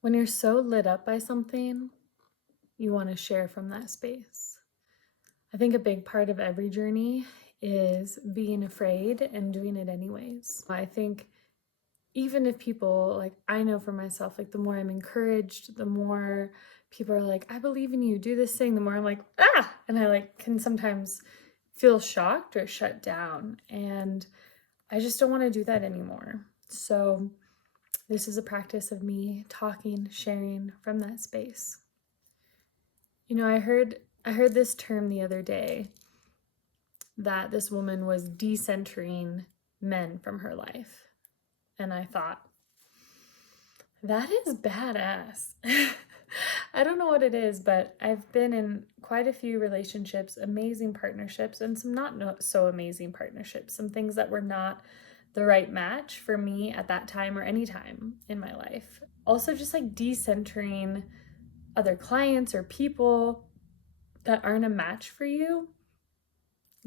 When you're so lit up by something, you want to share from that space. I think a big part of every journey is being afraid and doing it anyways. I think even if people, like, I know for myself, like, the more I'm encouraged, the more people are like, I believe in you, do this thing, the more I'm like, ah, and I like can sometimes feel shocked or shut down. And I just don't want to do that anymore. So this is a practice of me talking, sharing from that space. You know, I heard this term the other day that this woman was decentering men from her life. And I thought, that is badass. I don't know what it is, but I've been in quite a few relationships, amazing partnerships, and some not so amazing partnerships, some things that were not the right match for me at that time or any time in my life. Also, just like decentering other clients or people that aren't a match for you.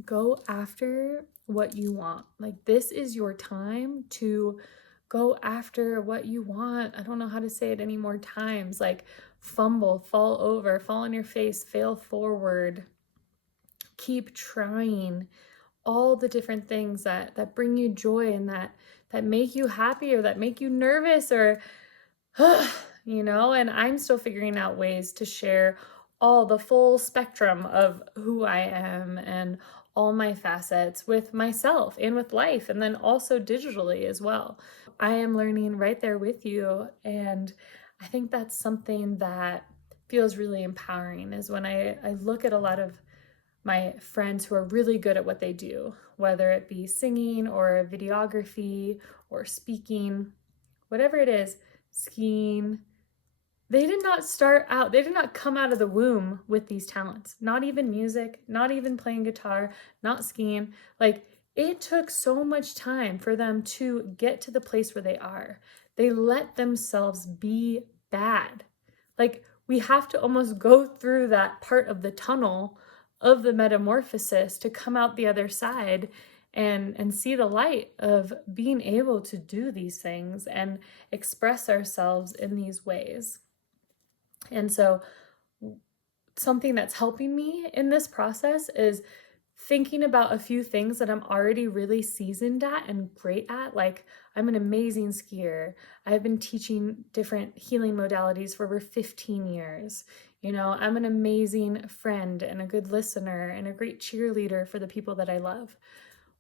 Go after what you want. Like, this is your time to go after what you want. I don't know how to say it any more times. Like, fumble, fall over, fall on your face, fail forward, keep trying. All the different things that bring you joy and that make you happy or that make you nervous or you know, and I'm still figuring out ways to share all the full spectrum of who I am and all my facets with myself and with life, and then also digitally as well. I am learning right there with you, and I think that's something that feels really empowering is when I look at a lot of my friends who are really good at what they do, whether it be singing or videography or speaking, whatever it is, skiing. They did not start out, they did not come out of the womb with these talents. Not even music, not even playing guitar, not skiing. Like, it took so much time for them to get to the place where they are. They let themselves be bad. Like, we have to almost go through that part of the tunnel of the metamorphosis to come out the other side and see the light of being able to do these things and express ourselves in these ways. And so something that's helping me in this process is thinking about a few things that I'm already really seasoned at and great at. Like, I'm an amazing skier. I've been teaching different healing modalities for over 15 years. You know, I'm an amazing friend and a good listener and a great cheerleader for the people that I love.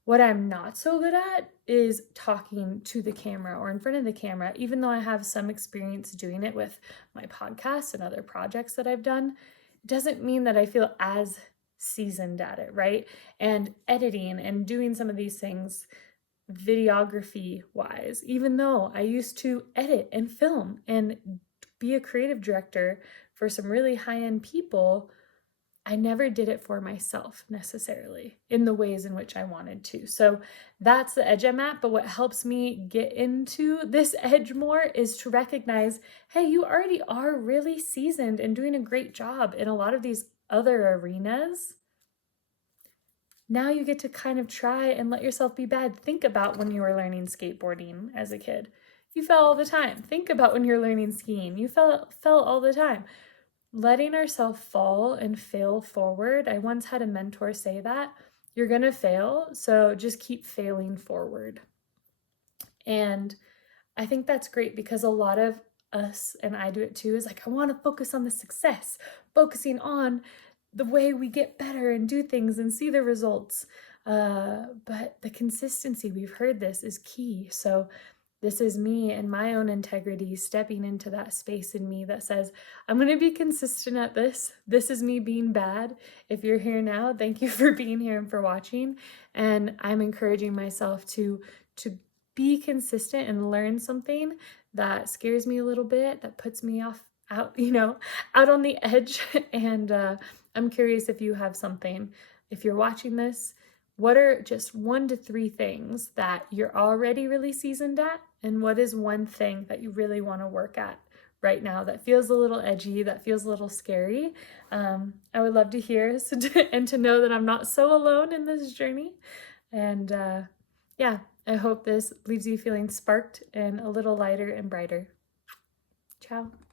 What I'm not so good at is talking to the camera or in front of the camera, even though I have some experience doing it with my podcasts and other projects that I've done. It doesn't mean that I feel as seasoned at it, right? And editing and doing some of these things videography wise, even though I used to edit and film and be a creative director for some really high-end people, I never did it for myself necessarily in the ways in which I wanted to. So that's the edge I'm at. But what helps me get into this edge more is to recognize, hey, you already are really seasoned and doing a great job in a lot of these other arenas. Now you get to kind of try and let yourself be bad. Think about when you were learning skateboarding as a kid. You fell all the time. Think about when you're learning skiing. You fell all the time. Letting ourselves fall and fail forward. I once had a mentor say that you're going to fail, so just keep failing forward. And I think that's great because a lot of us, and I do it too, is like, I want to focus on the success, focusing on the way we get better and do things and see the results. But the consistency, we've heard this, is key. So this is me and my own integrity stepping into that space in me that says, I'm going to be consistent at this. This is me being bad. If you're here now, thank you for being here and for watching. And I'm encouraging myself to be consistent and learn something that scares me a little bit, that puts me out on the edge. And I'm curious if you have something. If you're watching this, what are just 1 to 3 things that you're already really seasoned at? And what is one thing that you really want to work at right now that feels a little edgy, that feels a little scary? I would love to hear and to know that I'm not so alone in this journey. And yeah, I hope this leaves you feeling sparked and a little lighter and brighter. Ciao. Ciao.